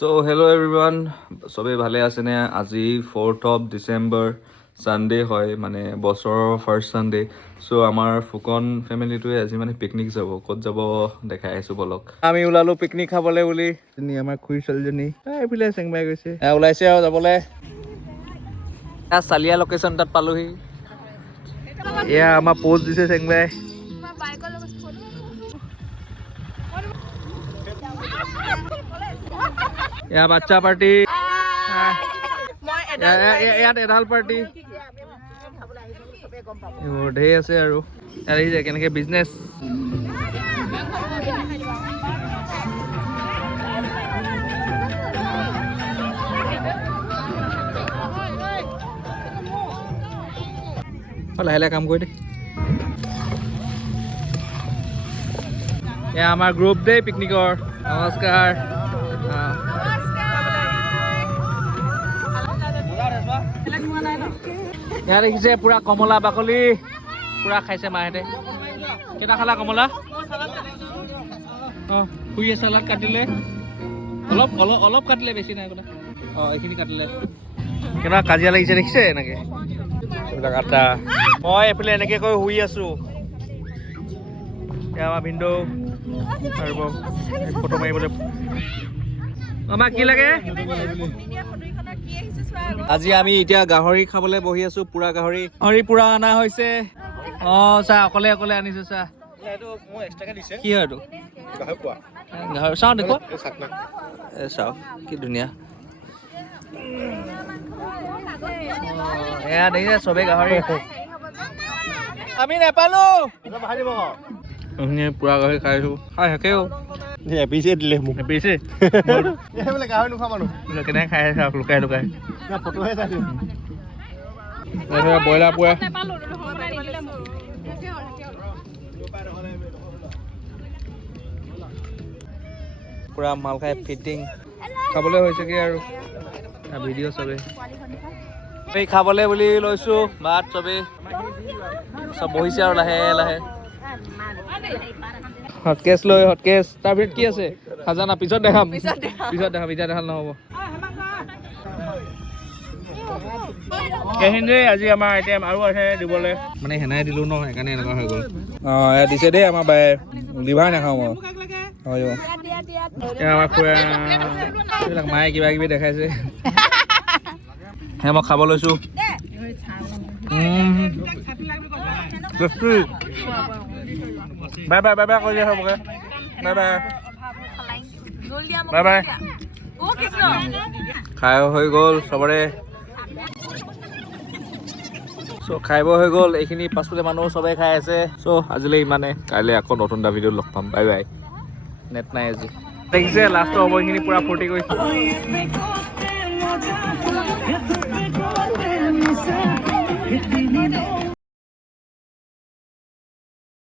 So hello everyone, সবে ভালে আছে নে? আজি 4th of December Sunday হয়, মানে বছৰৰ ফাৰ্ষ্ট সানডে। সো আমাৰ ফুকন ফ্যামিলিটোৱে আজি মানে পিকনিক যাব। ক'ত যাব দেখাই আছো বলক। আমি ওলালো পিকনিক খাবলৈ বুলি। আমাৰ খুৰী ছোৱালীজনী এইফালে চেংবাই গৈছে, ওলাইছে আৰু যাবলৈ। চালিয়া লোকেশ্যন তাত পালোহি। এয়া আমাৰ পোজ দিছে চেংবাই। এয়া বাচ্চা পাৰ্টি, ইয়াত এডাল পাৰ্টি এইবোৰ ঢেৰ আছে। আৰু ইয়াত আহিছে কেনেকে বিজনেছ। লাহে লাহে কাম কৰি দে। এয়া আমাৰ গ্ৰুপ দেই পিকনিকৰ। নমস্কাৰ। ইয়াত দেখিছে পুৰা কমলা বাকলি পুৰা খাইছে মাহেঁতে। কেইটা খালা কমলা? অঁ খুৰীয়ে চালাড কাটিলে, অলপ অলপ অলপ কাটিলে, বেছি নাই কথা। অঁ এইখিনি কাটিলে। কেনেকুৱা কাজিয়া লাগিছে দেখিছে এনেকে এইবিলাক আটা। মই এইফালে এনেকে কৈ শুই আছো। আমাৰ ভিনদেউ আৰু ফটো মাৰিবলৈ। আমাক কি লাগে? আজি আমি এতিয়া গাহৰি খাবলৈ বহি আছো। পুৰা গাহৰি পুৰা অনা হৈছে। অঁ চা অকলে অকলে আনিছো চা। কি হয় এইটো? গাহৰি চাওঁ দেখুৱা। চাওঁ কি ধুনীয়া। এয়া দেখিছে চবে গাহৰি। আমি নেপালো। পুৰা গাহৰি খাইছো, খাই শেষেও। এপিছে দিলে মোক। এপিছে গাহৰি নোখোৱা মানুহ কেনেকে খাই আছে লুকাই লুকাই। ব্ৰইলাৰ পুৰা পুৰা মাল খাই ফিটিং খাবলৈ হৈছেগে। আৰু ভিডিঅ' চবে খাবলৈ বুলি লৈছো ভাত। চবেই চব বহিছে আৰু লাহে লাহে। হটকেছ লৈ হটকেছ। তাৰ ভিতৰত কি আছে খাজানা পিছত দেখাম, পিছত দেখাম, এতিয়া দেখাল নহ'ব। সেইখিনি আজি আমাৰ আইটেম আৰু আছে দিবলৈ, মানে সেনাই দিলো ন, সেইকাৰণে এনেকুৱা হৈ গ'ল। অঁ এয়া দিছে দেই আমাৰ বায়ে। লিভাৰ নাখাওঁ মই। হয় আমাৰ খুৰাবিলাক মায়ে কিবা কিবি দেখাইছে। মই খাব লৈছো। বাই বাই বাই বাই কৰি দিয়া হ'বগে। Bye bye bye bye. খাই হৈ গ'ল চবৰে। চ' খাই হৈ গ'ল এইখিনি। পাছফালে মানুহ চবেই খাই আছে। চ' আজিলৈ ইমানে। কাইলৈ আকৌ নতুন এটা ভিডিঅ'ত লগ পাম। Bye bye. নেট নাই আজি। দেখিছে লাষ্টৰ সময়খিনি পুৰা ফূৰ্তি কৰিছে।